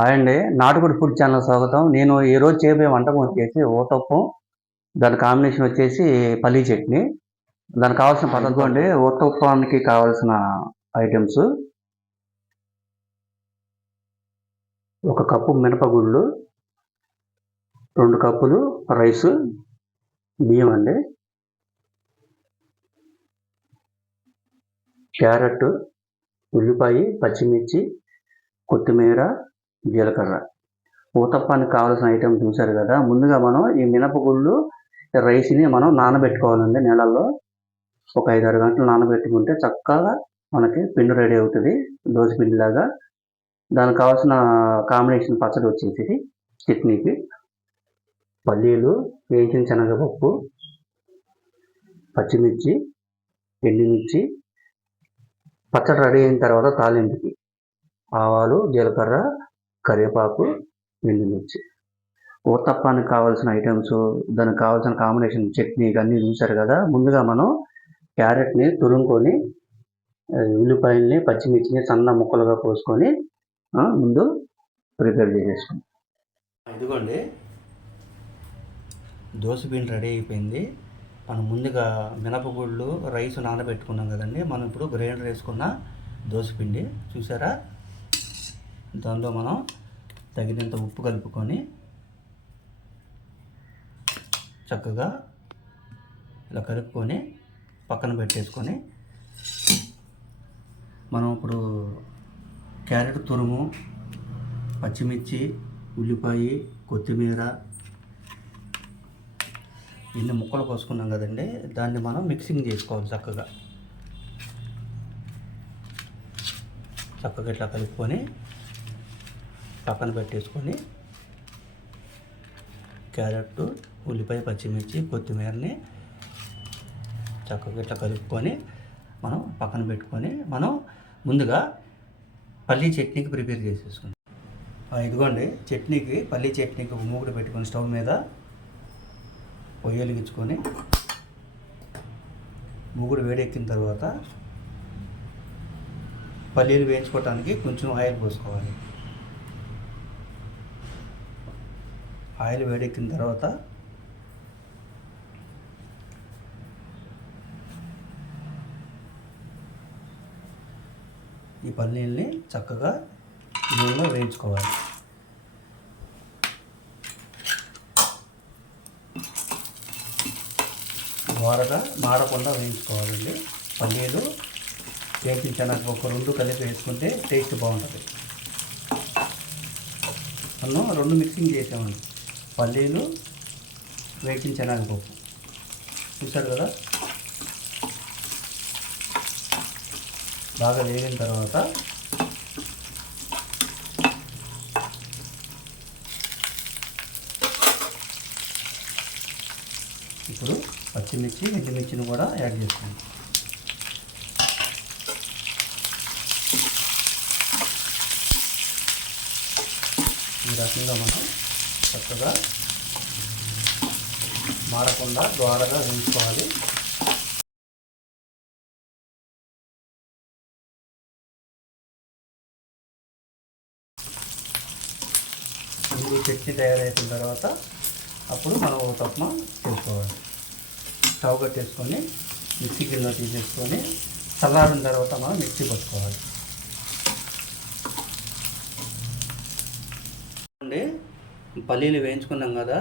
Hi అండి. నాటుకోడి food channel స్వాగతం. నేను ఈరోజు చేయబోయే వంటకం వచ్చేసి ఊతప్పం. దాని కాంబినేషన్ వచ్చేసి పల్లీ చట్నీ. దానికి కావాల్సిన పదార్థం అండి, ఊతప్పానికి కావాల్సిన ఐటమ్స్: 1 కప్పు మినపగుళ్ళు, 2 కప్పులు రైసు, బియ్యం అండి, క్యారెట్, ఉల్లిపాయ, పచ్చిమిర్చి, కొత్తిమీర, జీలకర్ర. ఊతప్పానికి కావాల్సిన ఐటమ్ చూశారు కదా. ముందుగా మనం ఈ మినపగుళ్ళు, రైస్ని మనం నానబెట్టుకోవాలండి నీళ్ళల్లో. ఒక 5-6 గంటలు నానబెట్టుకుంటే చక్కగా మనకి పిండి రెడీ అవుతుంది, దోశ పిండిలాగా. దానికి కావాల్సిన కాంబినేషన్ పచ్చడి వచ్చేసి చట్నీకి పల్లీలు, వేయించిన శనగపప్పు, పచ్చిమిర్చి, ఎండుమిర్చి. పచ్చడి రెడీ అయిన తర్వాత తాలింపుకి ఆవాలు, జీలకర్ర, కరివేపాకు, ఎండుమిర్చి. ఊతప్పానికి కావాల్సిన ఐటమ్స్, దానికి కావాల్సిన కాంబినేషన్ చట్నీ అన్నీ చూశారు కదా. ముందుగా మనం క్యారెట్ని తురుముకొని, ఉల్లిపాయల్ని, పచ్చిమిర్చిని సన్న ముక్కలుగా కోసుకొని ముందు ప్రిపేర్ చేసేసుకుంటాం. ఇదిగోండి, దోశ పిండి రెడీ అయిపోయింది. మనం ముందుగా మినపగుళ్ళు, రైస్ నానబెట్టుకున్నాం కదండి. మనం ఇప్పుడు గ్రైండర్ వేసుకున్న దోశ పిండి చూసారా. దానిలో మనం తగినంత ఉప్పు కలుపుకొని చక్కగా ఇలా కలుపుకొని పక్కన పెట్టేసుకొని, మనం ఇప్పుడు క్యారెట్ తురుము, పచ్చిమిర్చి, ఉల్లిపాయ, కొత్తిమీర ఇన్ని ముక్కలు కోసుకున్నాం కదండి. దాన్ని మనం మిక్సింగ్ చేసుకోవాలి చక్కగా ఇట్లా కలుపుకొని పక్కన పెట్టేసుకొని, క్యారెట్, ఉల్లిపాయ, పచ్చిమిర్చి, కొత్తిమీరని చక్కగా ఇట్లా కలుపుకొని మనం పక్కన పెట్టుకొని, మనం ముందుగా పల్లీ చట్నీకి ప్రిపేర్ చేసేసుకుంటాం. ఇదిగోండి, పల్లీ చట్నీకి ఒక మూకుడు పెట్టుకొని స్టవ్ మీద పొయ్యి వెలిగించుకొని, మూకుడు వేడెక్కిన తర్వాత పల్లీలు వేయించుకోవటానికి కొంచెం ఆయిల్ పోసుకోవాలి. ఆయిల్ వేడెక్కిన తర్వాత ఈ పల్లీల్ని చక్కగా నూనెలో వేయించుకోవాలి. దోరగా మాడకుండా వేయించుకోవాలండి. పల్లీలు వేయించాక ఒక 2 కలిపి వేసుకుంటే టేస్ట్ బాగుంటుంది. మనం 2 మిక్సింగ్ చేసామండి. పల్లీలు, వేయించిన శనగపప్పు చూసారు కదా. బాగా వేగిన తర్వాత ఇప్పుడు పచ్చిమిర్చి, ఎండుమిర్చిని కూడా యాడ్ చేసుకోండి. ఈ రకంగా మనం చక్కగా మాడకుండా ద్వారగా వేయించుకోవాలి. ఇప్పుడు చట్నీ తయారైన తర్వాత అప్పుడు మనం ఊతప్పం చేసుకోవాలి. స్టవ్ కట్టేసుకొని మిక్సీ గిన్నెలో తీసేసుకొని చల్లారిన తర్వాత మనం మిక్సీ పట్టుకోవాలి. పల్లీలు వేయించుకున్నాం కదా,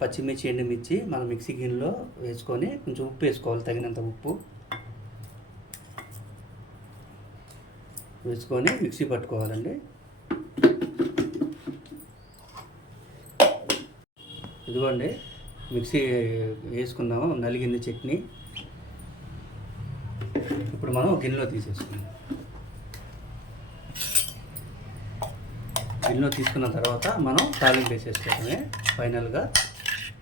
పచ్చిమిర్చి, ఎండుమిర్చి మనం మిక్సీ గిన్నెలో వేసుకొని కొంచెం ఉప్పు వేసుకోవాలి, తగినంత ఉప్పు వేసుకొని మిక్సీ పట్టుకోవాలండి. ఇదిగోండి, మిక్సీ వేసుకున్నాము, నలిగింది చట్నీ. ఇప్పుడు మనం గిన్నెలో తీసేసుకుందాం. గిన్నెలో తీసుకున్న తర్వాత మనం తాలింపు వేసేసుకోవడమే ఫైనల్గా.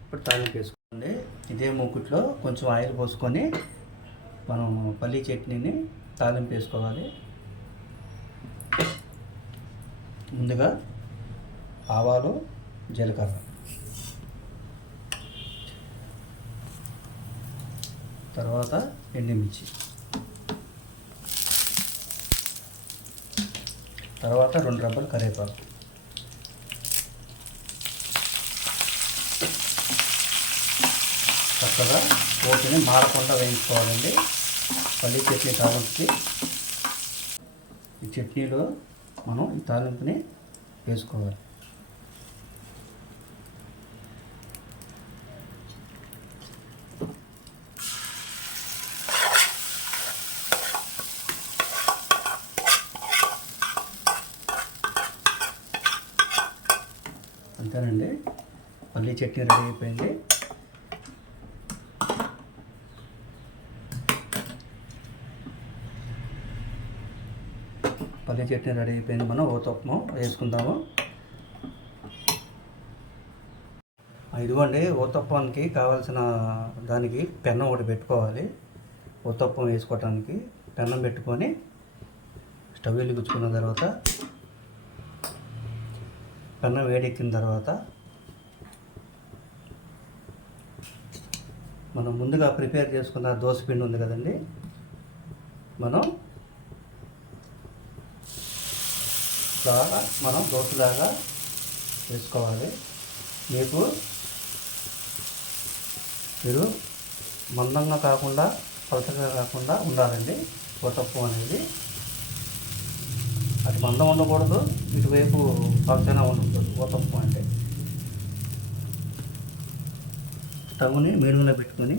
ఇప్పుడు తాలింపు వేసుకోండి. ఇదే మూకుట్లో కొంచెం ఆయిల్ పోసుకొని మనం పల్లీ చట్నీని తాలింపు వేసుకోవాలి. ముందుగా ఆవాలు, జీలకర్ర, తర్వాత ఎండుమిర్చి, తర్వాత 2 రెబ్బలు కరివేపాకు, చక్కగా పోటీని మారకుండా వేయించుకోవాలండి. పల్లి చట్నీ తాలింపుకి ఈ చట్నీలో మనం ఈ తాలింపుని వేసుకోవాలి. అంతేనండి, పల్లి చట్నీ రెడీ అయిపోయింది. పల్లి చట్నీ రెడీ అయిపోయింది. మనం ఊతప్పం వేసుకుందాము. ఇదిగోండి, ఊతప్పానికి కావాల్సిన దానికి పెన్నం ఒకటి పెట్టుకోవాలి. ఊతప్పం వేసుకోవటానికి పెన్నం పెట్టుకొని స్టవ్ వెలిగించుకున్న తర్వాత పెన్నం వేడెక్కిన తర్వాత మనం ముందుగా ప్రిపేర్ చేసుకున్న దోసపిండి ఉంది కదండి, మనం దోశలాగా వేసుకోవాలి. మీరు మందంగా కాకుండా పలచగా కాకుండా ఉండాలండి ఊతప్పం అనేది. అటు మందం ఉండకూడదు, ఇటువైపు పలచగా ఉండకూడదు ఊతప్పం అంటే. స్టవ్ని మీడియంలో పెట్టుకొని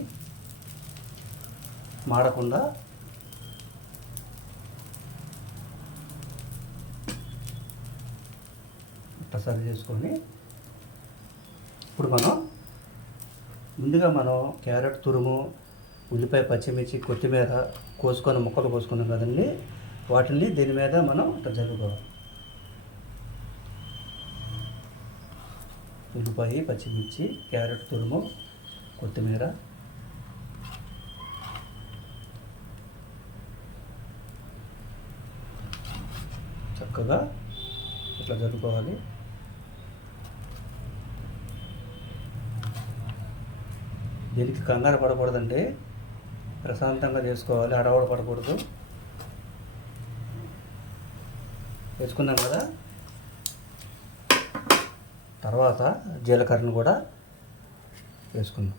మాడకుండా ఇట్లా సర్వ్ చేసుకొని, ఇప్పుడు ముందుగా క్యారెట్ తురుము, ఉల్లిపాయ, పచ్చిమిర్చి, కొత్తిమీర కోసుకొని ముక్కలు కోసుకున్నాం కదండి, వాటిని దీని మీద ఇట్లా జరుపుకోవాలి. ఉల్లిపాయ, పచ్చిమిర్చి, క్యారెట్ తురుము, కొత్తిమీర చక్కగా ఇట్లా జరుపుకోవాలి. దీనికి కంగారు పడకూడదండి, ప్రశాంతంగా చేసుకోవాలి, అడవాడు పడకూడదు. వేసుకున్నాం కదా, తర్వాత జీలకర్రను కూడా వేసుకుందాం.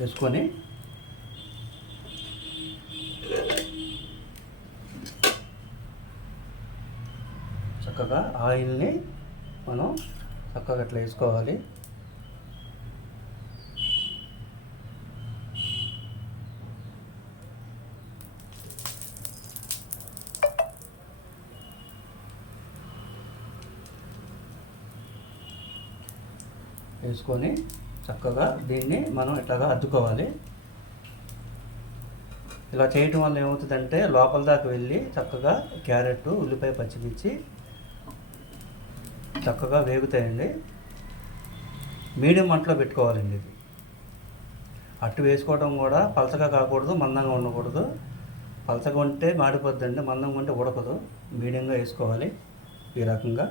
వేసుకొని చక్కగా ఆయిల్ని చక్కగా ఇట్లా వేసుకోవాలి. వేసుకొని చక్కగా దీన్ని ఇట్లాగా అద్దుకోవాలి. ఇలా చేయటం వల్ల ఏమవుతుందంటే లోపల దాకా వెళ్ళి చక్కగా క్యారెట్, ఉల్లిపాయ, పచ్చిమిర్చి చక్కగా వేగుతాయండి. మీడియం మంటలో పెట్టుకోవాలండి. ఇది అట్టు వేసుకోవడం కూడా పలచగా కాకూడదు, మందంగా ఉండకూడదు. పలచగా ఉంటే మాడిపోద్దండి, మందంగా ఉంటే ఉడకదు. మీడియంగా వేసుకోవాలి. ఈ రకంగా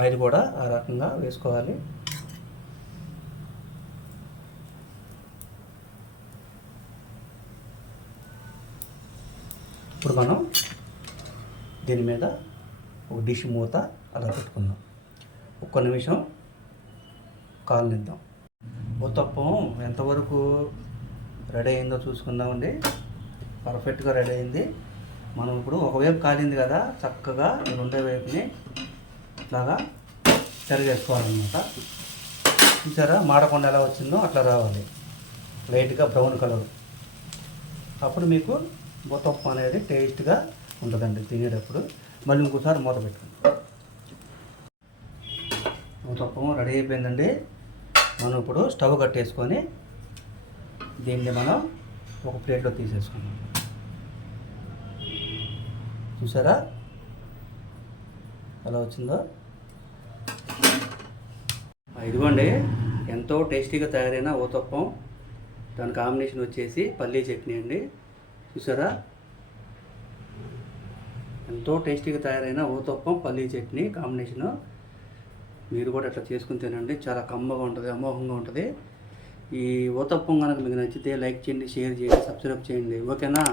ఆయిల్ కూడా ఆ రకంగా వేసుకోవాలి. ఇప్పుడు దీని మీద ఒక డిష్ మూత అలా పెట్టుకుందాం. ఒక్క నిమిషం కాలనిద్దాం. ఊతప్పం ఎంతవరకు రెడీ అయిందో చూసుకుందామండి. పర్ఫెక్ట్గా రెడీ అయింది. మనం ఇప్పుడు ఒకవైపు కాలింది కదా, చక్కగా రెండో వైపుని ఇట్లాగా చెరగేసుకోవాలన్నమాట. చూసారా, మాడకుండా ఎలా వచ్చిందో అట్లా రావాలి, లైట్గా బ్రౌన్ కలర్. అప్పుడు మీకు ఊతప్పం అనేది టేస్ట్గా ఉంటుందండి తినేటప్పుడు. మళ్ళీ ఇంకోసారి మూత పెట్టుకుందాం. ఊతప్పం రెడీ అయిపోయిందండి. మనం ఇప్పుడు స్టవ్ కట్టేసుకొని దీన్ని ఒక ప్లేట్లో తీసేసుకున్నాం. చూసారా ఎలా వచ్చిందో. ఇదిగోండి, ఎంతో టేస్టీగా తయారైన ఊతప్పం. దాని కాంబినేషన్ వచ్చేసి పల్లీ చట్నీ అండి. చూసారా, ఎంతో టేస్టీగా తయారైన ఊతప్పం, పల్లీ చట్నీ కాంబినేషను. మీరు కూడా అట్లా చేసుకుని తినండి, చాలా కమ్మగా ఉంటుంది, అమోఘంగా ఉంటుంది. ఈ ఊతప్పం కనుక మీకు నచ్చితే లైక్ చేయండి, షేర్ చేయండి, సబ్స్క్రైబ్ చేయండి. ఓకేనా?